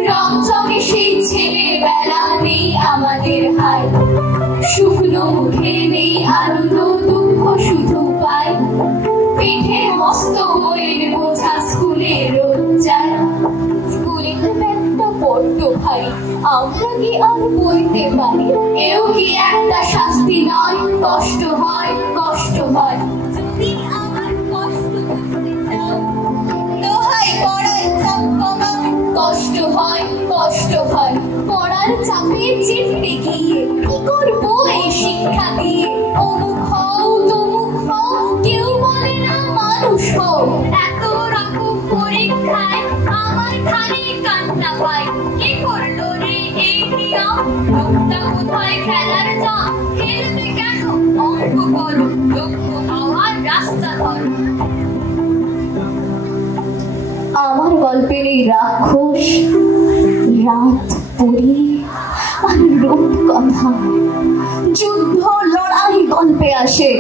রংচঙে সেই ছেলেবেলা নেই আমাদের হাই। শুকনো মুখে নেই আনন্দ, দুঃখ শুধু পাই। পিঠে মস্ত বইয়ের বোঝা, স্কুলে রোজ যায়। স্কুলের ব্যাগটা বড্ড ভারী, আমরা কি আর বইতে পারি? এও কি একটা শাস্তি নয়? কষ্ট হয় কষ্ট হয়, যদি আমার কষ্ট বুঝতে চাও দোহাই পড়ার চাপ কমাও। কষ্ট হয় কষ্ট হয়, পড়ার চাপে চিপতে গিয়ে কি করবো এই শিক্ষা দিয়ে? অমুক হও তমুক হও, কেউ বলে না মানুষ হও। এত রকম পরীক্ষায় আমার খালি কান্না পায়। কে করলো রে এই নিয়ম? লোকটা কোথায় খেলার জম? খেলবে কেন? অঙ্ক করো, লক্ষ্য হওয়ার রাস্তা ধরো। আমার গল্পের এই রাক্ষস, রাত পরি আর রূপকথা, যুদ্ধ লড়াই গল্পে আসে।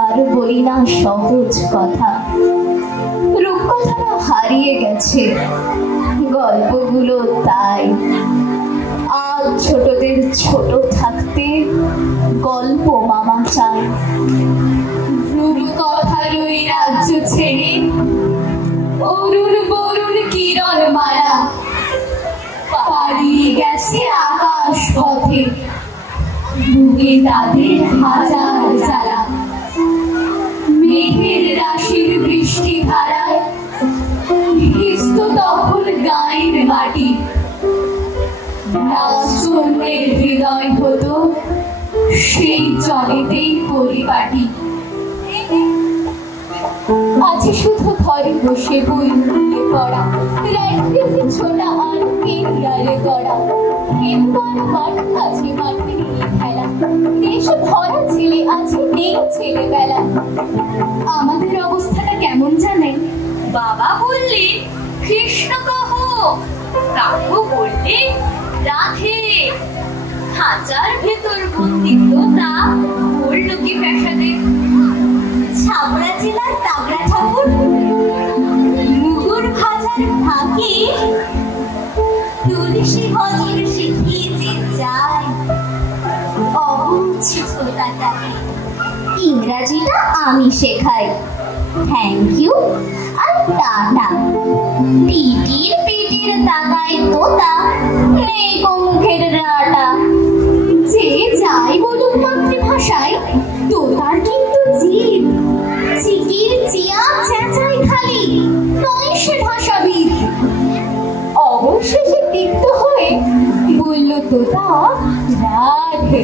আর বলি না সহজ কথা, রূপকথাটা হারিয়ে গেছে, গল্পগুলো তাই। আজ ছোটদের ছোট থাকতে গল্প মামা চাই। রূপকথার ওই রাজ্য ছেড়ে অরুণ বরুণ কিরণ মারা পাড়িয়ে গেছে আকাশ পথে। বুকে তাদের হাজার জ্বালা, মেঘের রাশির বৃষ্টি ধারায় তখন গায়ের মাটি নাচনের হৃদয় হতো সেই জলেতেই পরিপাটি। আছে শুধু ঘরে বসে বই নিয়ে পড়া, রাত্রিতে ছোটা আর কেরিয়ারে গড়া, খেলবার মাঠ আছে, মাঠে নিয়ে খেলা, দেশ ভরা ছেলে আছে, নেই ছেলেবেলা। আমাদের অবস্থাটা কেমন জানেন? বাবা বললেন কৃষ্ণ কহো, কাকু বললেন রাধে, খাঁচার ভেতর বন্দি তোতা বলল কি প্রাসাদে। ছাবড়া জেলার তাগড়া ঠাকুর মুগুর ভাজার ফাঁকি তুলসী ভজন শিখিয়েছে যায় অবুঝ তোতাটাকে। ইংরাজিটা আমি শেখাই, থ্যাংক ইউ আর টাটা। পিটির পিটির তাকায় তোতা, নেই কো মুখের রাটা। যে যাই বলুক মাতৃভাষায়, তোতার কিন্তু জিদ। চিকির চিয়া চেঁচাই খালি, নয় সে ভাষাবিদ। অবশেষে তিক্ত হয়ে বলল তোতা রাধে।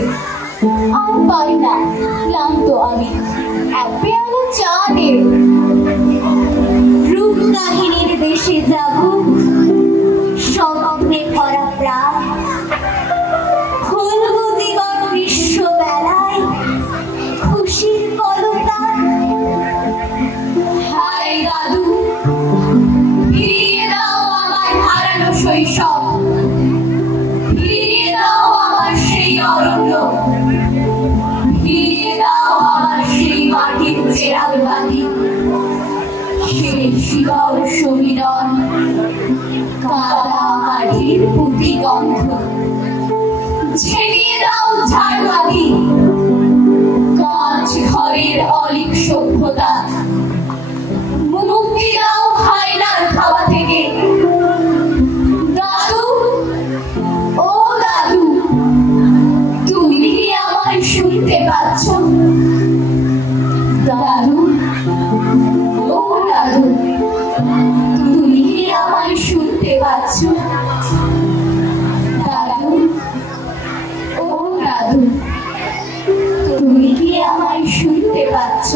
আর পারি না, ক্লান্ত আমি, এক পেয়ালা চা দে। রূপ কাহিনীর দেশে জাগুক স্বপ্নে ভরা প্রাণ, খুলব জীবন গ্রীষ্মবেলায় খুশির কলতান। হায় দাদু, ফিরিয়ে দাও আমার হারানো শৈশব, ফিরিয়ে দাও আমার সেই অরণ্য, ফিরিয়ে দাও আমার সেই মাটির চেরাগ বাতি, সেই শিকড় সমীরণ, কাদা মাটির পুঁতি গন্ধ। ছেড়িয়ে দাও ঝাড়বাতি, কাঁচ ঘরের অলিক সভ্যতা। মুক্তি দাও হায়নার খাওয়া থেকে। দাদু, ও দাদু, তুমি কি আমায় শুনতে পাচ্ছ? দাদু, ও দাদু, তুমি কি আমায় শুনতে পাচ্ছ? দাদু, ও দাদু, তুমি কি আমায় শুনতে পাচ্ছ?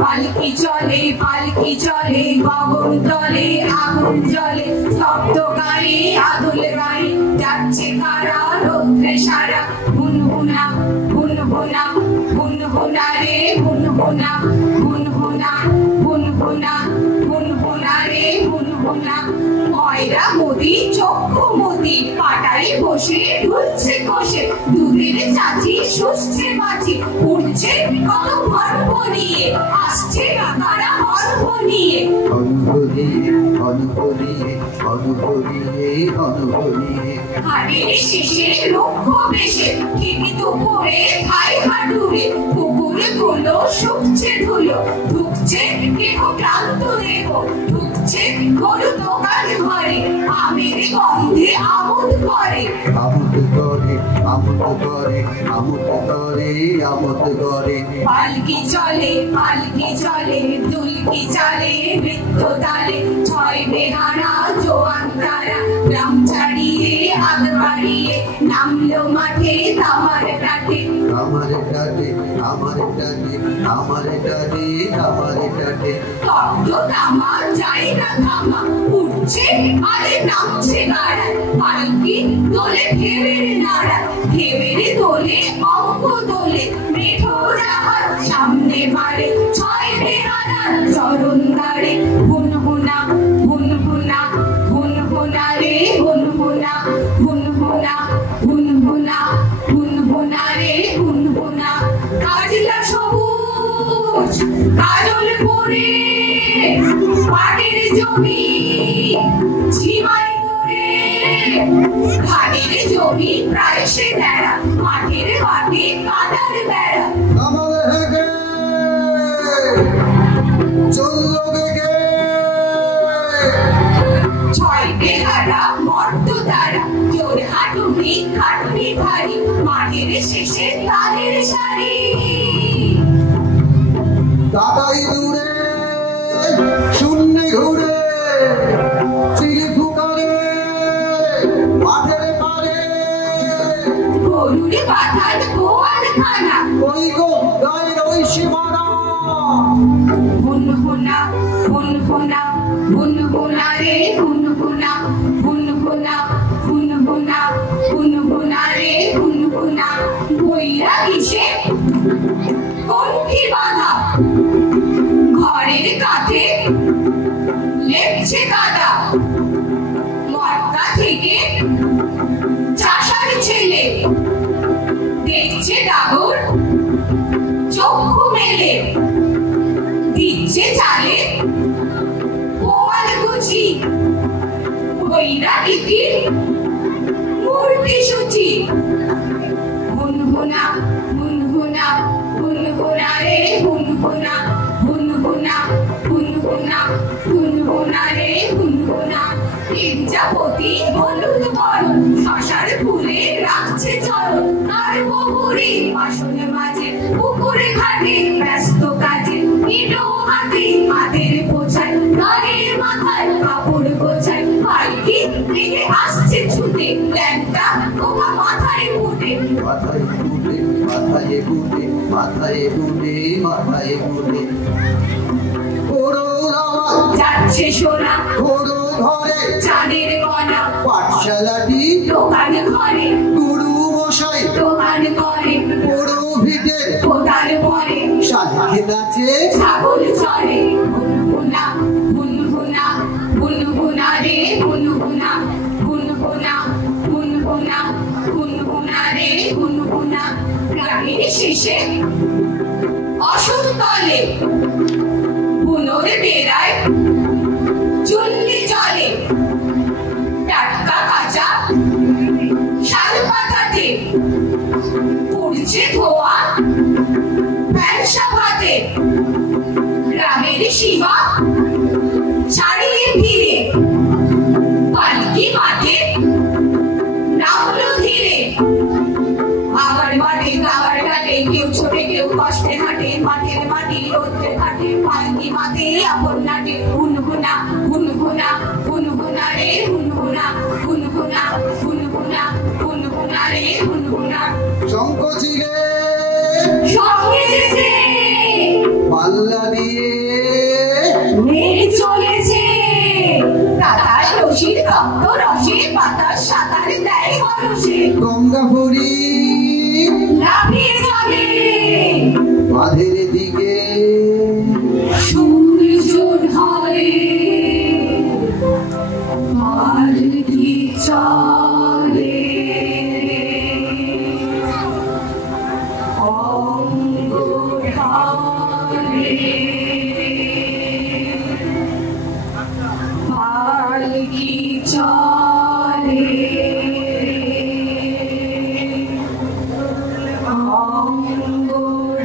পালকি চলে পালকি চলে গগন তলে আগুন জলে শব্দ গাড়ি আদল গাড়ি যাচ্ছে কারা রৌদ্রে সারা হুনহুনা হুনহুনা হুনহুনা রে হুনহুনা হুনহুনা হুনহুনা হুনহুনা রে হুনহুনা ময়রা মোদি চক্ষু মোদি পাটায় বসে ঢুলছে কষে দুধের চাচি সুস্থে মাছি উঠছে কত গর্ব নিয়ে আসছে কারা গর্ব নিয়ে হাটের শেষে রক্ষ বেশে ঠিকই দুপুরে খায় হাডুরে পুকুরে গুলো শুকছে ধুলো ঢুকছে কেহ ক্লান্ত দেহ ঢুকছে গরু দোকান ঘরে আমের গন্ধে আমোদ করে আমোদ করে আমোদ করে আমোদ করে আমোদ করে পালকি চলে দুলকি চালে নৃত্য তালে ছয় বেহারা জোয়ান তারা গ্রাম ছাড়িয়ে হাত বাড়িয়ে নামলো মাঠে তামার কাটে আমারে ডাকে আমারে ডাকে আমারে ডাকে আমারে ডাকে তপ্ত তামা যাই না থামা উঠছে আরে নামছে গাড়া পালকি দোলে ঢেবের নাড়া ঢেবের দোলে অঙ্ক দোলে মেঠো জাহাজ সামনে বাড়ে ছয় বেহারার চরণ দাঁড়ে হুনহুনা হুনহুনা হুনহুনা রে হুনহুনা হুনহুনা হুনহুনা হুনহুনা রে হুনহুনা কাজলা সবুজ কাজল পরে পাটের জমি ঝিমাই করে ঘাটের জমি প্রায় সে বেড়া মাঠের বাটে কাদার বেড়া আমারে হেগে চললো বেগে ছয় বেহারা মর্ত তারা জোর হাঁটুনি খাটুনি ভারী মাঠের শেষে তালের সারি দাদাই দূরে শূন্য ঘুরে চিল ফুকারে মাঠের পারে গরুর বাঁধার গোয়াল খানা ওই গো গায়ের ওই সীমানা হুনহুনা হুনহুনা হুনহুনা রে হুনহুনা হুনহুনা হুনহুনা হুনহুনা রে হুনহুনা বইরা কিসে কণ্ঠি বাঁধা ঘরের কাঁধে লেপছে কাদা মটকা থেকে চাষার ছেলে দেখছে ডাগর চক্ষু মেলে দিচ্ছে চালে পোয়াল গুছি বইরা ইতির মূর্তি সূচি হুনহুনা হুনহুনা হুনহুনা রে হুনহুনা হুনহুনা হুনহুনা হুনহুনা রে হুনহুনা প্রজাপতি হলুদ বরণ শশার ফুলে রাখছে চরণ আর বহুরি বাসন মাঝে পুকুরে ঘাটে ব্যস্ত কাজে ইটো হাতে হাতের পোছায় গাড়ির মাথায় কাপড় গোছায় পালকি থেকে আসছে ছুটে ল্যাংটা কোথা মাথায় ফুটে মাথায় ফুটে মাথায় ফুটে মাথায় ফুটে মাথায় ফুটে ওরো যাচ্ছে সোনা ওরো ঘরে চাঁদের কণা পাঠশালাটি দোকান ঘরে গুরু মশাই দোকান করে ওরো ভিটে কোদাল পরে শালিকে নাচে ছাগল চড়ে হুনহুনা হুনহুনা হুনহুনা রে হুনহুনা হুনহুনা হুনহুনা হুনহুনা রে হুনহুনা গ্রামের শেষে অসুর তলে বুনোর বেড়ায় চুল্লি জলে টাটকা কাঁচা শাল পাতাতে পড়ছে ধোয়া ব্যবসা পাতে গ্রামের সীমা ছাড়িয়ে ফিরে পালকি মাঠে নামলো ধীরে আবার মাঠে গাওয়ার ঘাটে কেউ ছোটে কেউ কষ্টে হাঁটে মাঠের মাটি রোদ্রে ঘাটে পালকি মাঠে আপন নাটে হুনহুনা হুনহুনা হুনহুনা রে হুনহুনা হুনহুনা হুনহুনা হুনহুনা রে হুনহুনা শঙ্খ ছিলে সঙ্গে যেতে পাল্লা দিয়ে মেঘ চলেছে কাঁথায় রশির রক্ত রসে পাতার সাঁতার দেয় হরসে গঙ্গা ভরি লাফিয়ে চলে বাঁধের দিকে সূর্য ঢলে পালকি চলে অঙ্গ ঢলে পালকি চলে অঙ্গ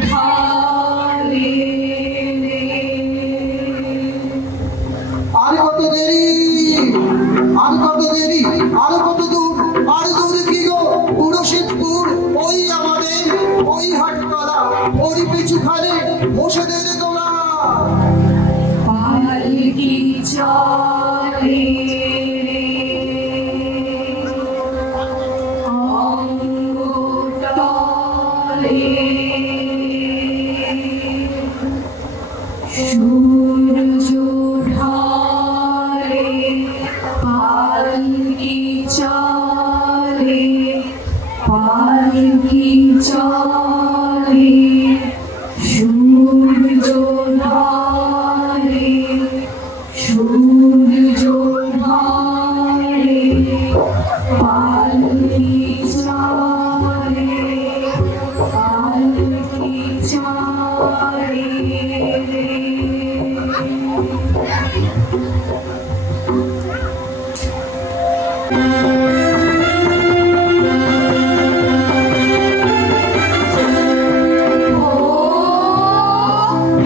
ঢলে আর কত দেরি আর কত দেরি আর কত দূর আর দূর কি গো পুরশিবপুর ওই আমাদের ওই হাটতলা ওরই পিছু খালে মোষেদের দোলা পালকি চলে অঙ্গ টলে চরে রে।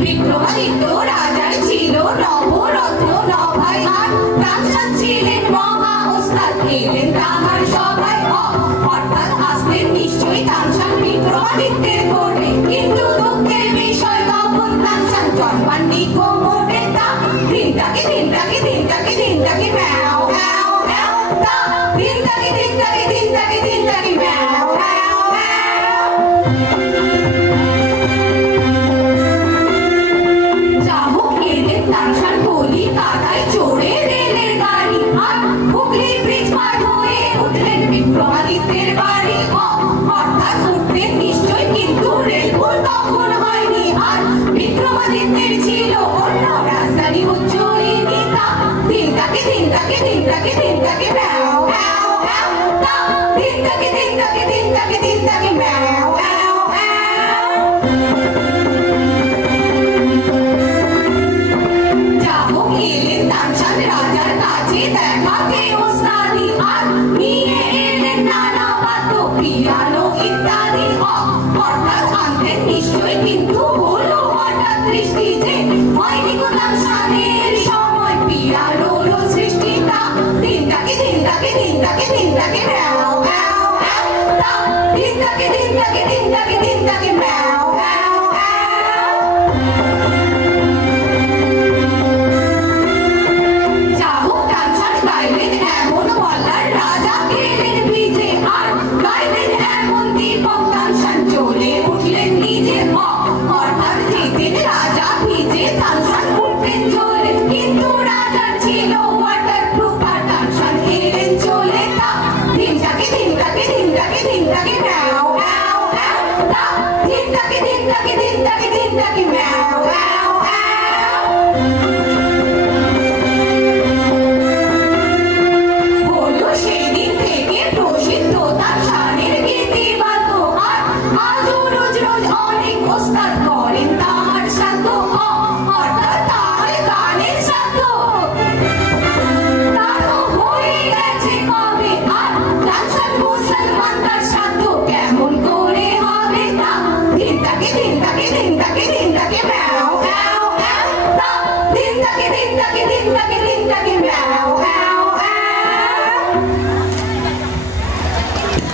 বিক্রমাদিত্য রাজার ছিল নবরত্ন নভাই আর তানসান ছিলেন মহা ওস্তাদ এলেন তাহার সভায় অর্থাৎ আসলেন নিশ্চয়ই তানসান বিক্রমাদিত্যের কোর্টে কিন্তু দুঃখের বিষয় তখন তানসান জন্মাননি কোমরে তা দিনটাকে দিনটাকে দিনটাকে দিনটাকে ম্যাও ম্যাও ম্যাও তা দিনটাকে দিনটাকে দিনটাকে দিনটাকে ম্যাও ম্যাও ম্যাও। তানসান কলিকাতায় চড়ে রেলের গাড়ি আর হুগলি ব্রিজ পার হয়ে উঠলেন বিক্রমাদিত্যের বাড়ি অর্থাৎ উঠলেন নিশ্চয় কিন্তু রেলপথ তখন হয়নি আর বিক্রমাদিত্যের ছিল অন্য রাজধানী উজ্জয়িনী তা দিনটাকে দিনটাকে দিনটাকে দিনটাকে ম্যাও ম্যাও ম্যাও তা দিনটাকে দিনটাকে দিনটাকে দিনটাকে ম্যাও ম্যাও ম্যাও। এলেন তানসান রাজার কাছে দেখাতে ওস্তাদি আর নিয়ে এলেন নানা বাদ্য পিয়ানো ইত্যাদি অর্থাৎ আনতেন নিশ্চয় কিন্তু হলো হঠাৎ দৃষ্টি যে হয়নি গো তানসানের সময় পিয়ানোর সৃষ্টি তা দিনটাকে দিনটাকে দিনটাকে দিনটাকে ম্যাও ম্যাও ম্যাও তা দিনটাকে দিনটাকে দিনটাকে দিনটাকে ম্যাও ম্যাও ম্যাও। গাইলেন এমন বলার রাজা গেলেন ভিজে আর গাইলেন এমন দীপক তানসান চলে উঠলেন নিজে অর্থাৎ যেদিন রাজা ভিজে তানসান উঠলেন চলে কিন্তু রাজার ছিল ওয়াটারপ্রুফ আর তানসান এলেন চলে তা দিনটাকে দিনটাকে দিনটাকে দিনটাকে ম্যাও ম্যাও ম্যাও তা দিনটাকে দিনটাকে দিনটাকে দিনটাকে ম্যাও ম্যাও ম্যাও।